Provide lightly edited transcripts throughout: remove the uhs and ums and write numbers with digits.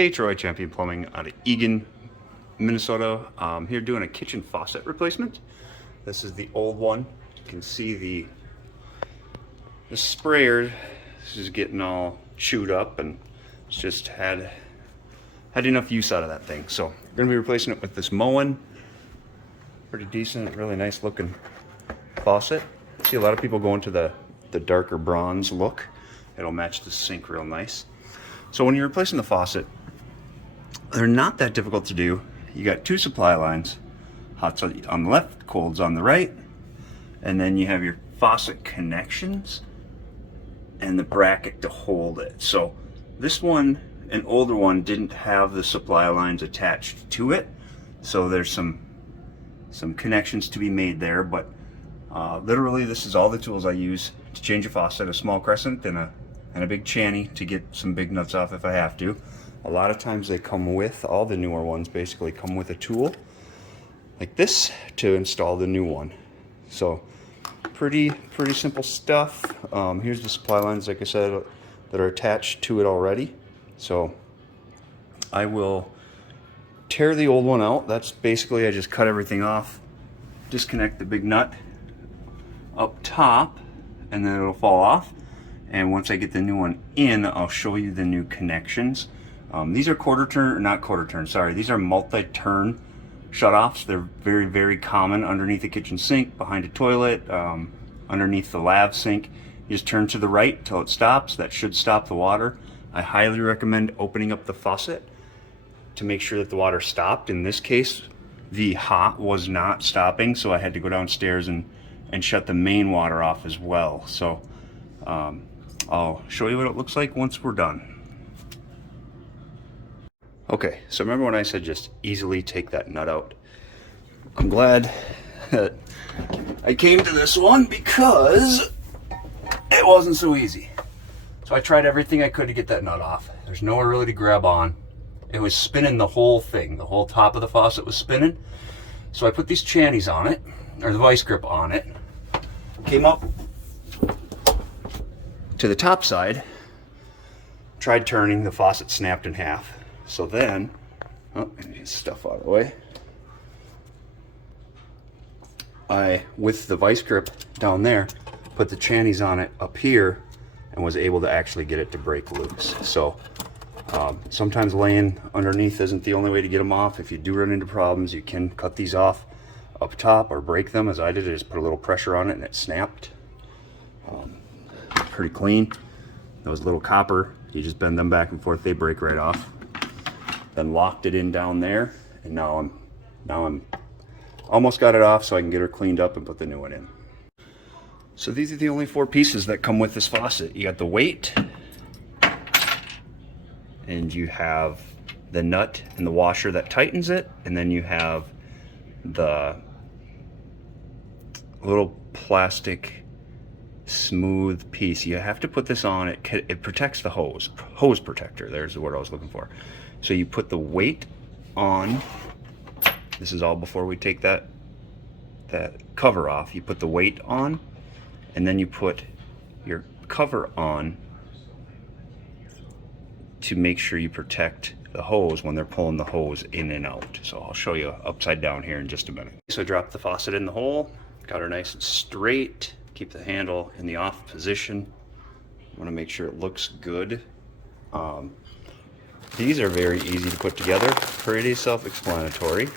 Hey, Troy, Champion Plumbing out of Eagan, Minnesota. Here doing a kitchen faucet replacement. This is the old one. You can see the sprayer. This is getting all chewed up and it's just had enough use out of that thing. So we're gonna be replacing it with this Moen. Pretty decent, really nice looking faucet. I see a lot of people going to the darker bronze look. It'll match the sink real nice. So when you're replacing the faucet, they're not that difficult to do. You got two supply lines, hot's on the left, cold's on the right, and then you have your faucet connections and the bracket to hold it. So this one, an older one, didn't have the supply lines attached to it, so there's some connections to be made there, but literally this is all the tools I use to change a faucet: a small crescent and a big tranny to get some big nuts off if I have to. A lot of times they come with, all the newer ones basically come with a tool like this to install the new one. So pretty simple stuff. Here's the supply lines, like I said, that are attached to it already. So I will tear the old one out. That's basically, I just cut everything off, disconnect the big nut up top, and then it'll fall off. And once I get the new one in, I'll show you the new connections. These are these are multi-turn shutoffs. They're very common underneath the kitchen sink, behind a toilet, underneath the lav sink. You just turn to the right till it stops. That should stop the water. I highly recommend opening up the faucet to make sure that the water stopped. In this case, the hot was not stopping, so I had to go downstairs and shut the main water off as well. So I'll show you what it looks like once we're done. Okay, so remember when I said just easily take that nut out? I'm glad that I came to this one because it wasn't so easy. So I tried everything I could to get that nut off. There's nowhere really to grab on. It was spinning the whole thing. The whole top of the faucet was spinning. So I put these channies on it, or the vice grip on it, came up to the top side, tried turning, the faucet snapped in half. So then, get stuff out of the way. I, with the vice grip down there, put the channies on it up here and was able to actually get it to break loose. So sometimes laying underneath isn't the only way to get them off. If you do run into problems, you can cut these off up top or break them, as I did. I just put a little pressure on it and it snapped. Pretty clean. Those little copper, you just bend them back and forth, they break right off. Then locked it in down there, and now I'm almost got it off, so I can get her cleaned up and put the new one in. So these are the only four pieces that come with this faucet. You got the weight, and you have the nut and the washer that tightens it, and then you have the little plastic smooth piece. You have to put this on. It protects the hose protector. There's the word I was looking for. So you put the weight on. This is all before we take that cover off. You put the weight on, and then you put your cover on to make sure you protect the hose when they're pulling the hose in and out. So I'll show you upside down here in just a minute. So I dropped the faucet in the hole, got her nice and straight. Keep the handle in the off position. I want to make sure it looks good. These are very easy to put together, pretty self-explanatory.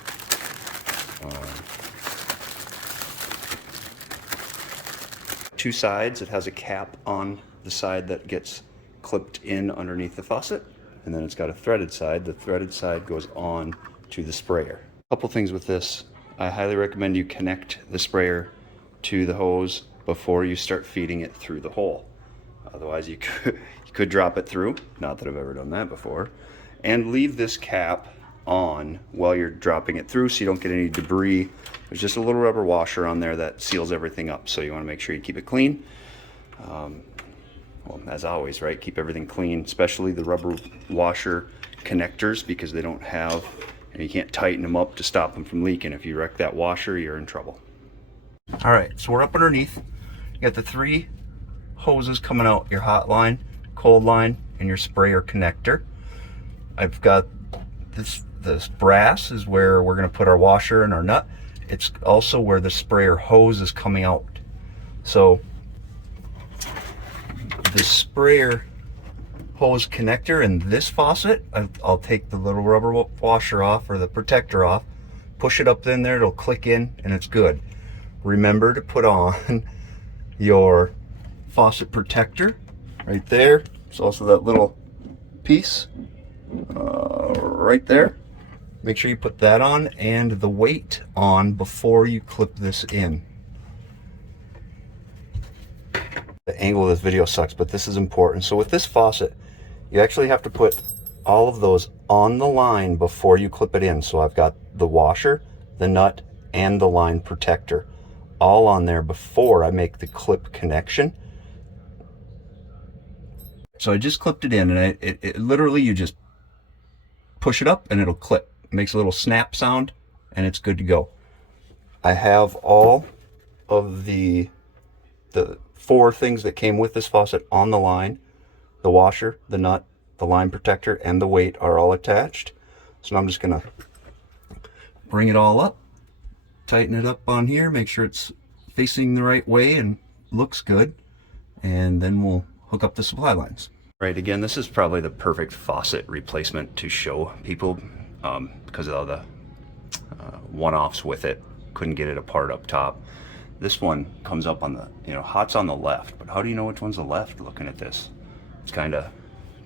Two sides, it has a cap on the side that gets clipped in underneath the faucet, and then it's got a threaded side. The threaded side goes on to the sprayer. A couple things with this: I highly recommend you connect the sprayer to the hose before you start feeding it through the hole. Otherwise you could drop it through, not that I've ever done that before. And leave this cap on while you're dropping it through so you don't get any debris. There's just a little rubber washer on there that seals everything up, so you want to make sure you keep it clean. Well, as always, right, keep everything clean, especially the rubber washer connectors, because they don't have, you can't tighten them up to stop them from leaking. If you wreck that washer, you're in trouble. All right, so we're up underneath. You got the three hoses coming out: your hot line, cold line, and your sprayer connector. I've got this brass is where we're going to put our washer and our nut. It's also where the sprayer hose is coming out. So the sprayer hose connector in this faucet, I'll take the little rubber washer off, or the protector off, push it up in there, it'll click in, and it's good. Remember to put on your faucet protector right there. It's also that little piece right there. Make sure you put that on and the weight on before you clip this in. The angle of this video sucks, but this is important. So with this faucet, you actually have to put all of those on the line before you clip it in. So I've got the washer, the nut, and the line protector all on there before I make the clip connection. So I just clipped it in, and it literally, you just push it up and it'll clip. It makes a little snap sound and it's good to go. I have all of the 4 things that came with this faucet on the line. The washer, the nut, the line protector, and the weight are all attached. So I'm just gonna bring it all up, tighten it up on here, make sure it's facing the right way and looks good, and then we'll hook up the supply lines. Right, again, this is probably the perfect faucet replacement to show people because of all the one-offs with it. Couldn't get it apart up top. This one comes up on the, hot's on the left, but how do you know which one's the left looking at this? It's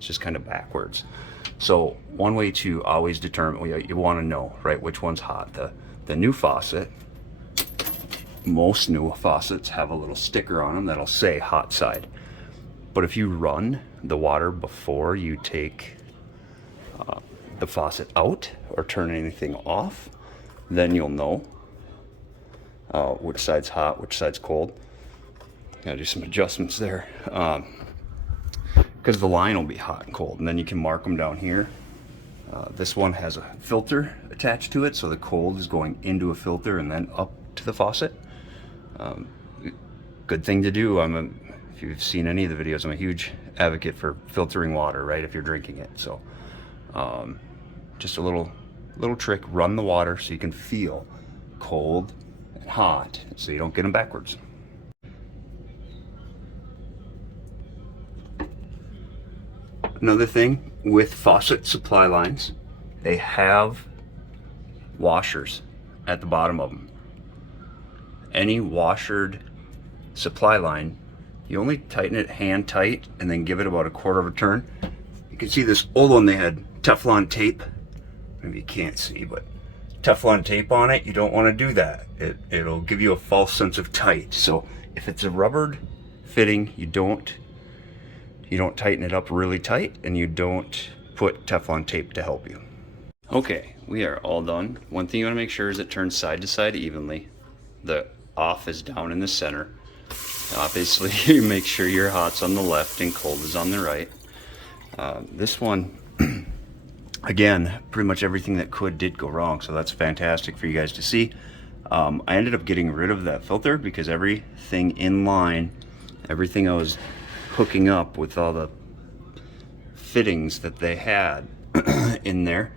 just kind of backwards. So one way to always determine, you want to know, right, which one's hot. The new faucet, most new faucets have a little sticker on them that'll say hot side. But if you run the water before you take the faucet out or turn anything off, then you'll know which side's hot, which side's cold. Gotta do some adjustments there. Because the line will be hot and cold, and then you can mark them down here. This one has a filter attached to it, so the cold is going into a filter and then up to the faucet. Good thing to do. If you've seen any of the videos, I'm a huge advocate for filtering water, right, if you're drinking it. So just a little trick: run the water so you can feel cold and hot, so you don't get them backwards. Another thing with faucet supply lines, they have washers at the bottom of them. Any washered supply line, you only tighten it hand tight and then give it about a quarter of a turn. You can see this old one, they had Teflon tape. Maybe you can't see, but Teflon tape on it. You don't want to do that. It'll give you a false sense of tight. So if it's a rubbered fitting, you don't tighten it up really tight, and you don't put Teflon tape to help you. Okay, we are all done. One thing you want to make sure is it turns side to side evenly. The off is down in the center. Obviously, you make sure your hot's on the left and cold is on the right. This one, again, pretty much everything that did go wrong, so that's fantastic for you guys to see. I ended up getting rid of that filter because everything in line, everything I was hooking up with all the fittings that they had in there,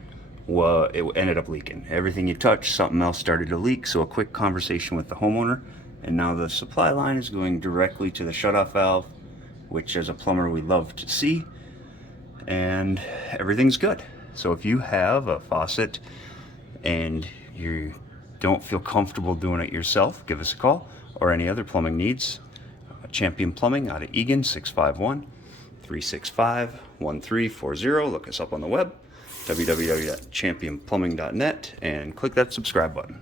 it ended up leaking. Everything you touch, something else started to leak. So a quick conversation with the homeowner, and now the supply line is going directly to the shutoff valve, which as a plumber we love to see, and everything's good. So if you have a faucet and you don't feel comfortable doing it yourself, give us a call. Or any other plumbing needs, Champion Plumbing out of Eagan, 651-365-1340. Look us up on the web, www.championplumbing.net, and click that subscribe button.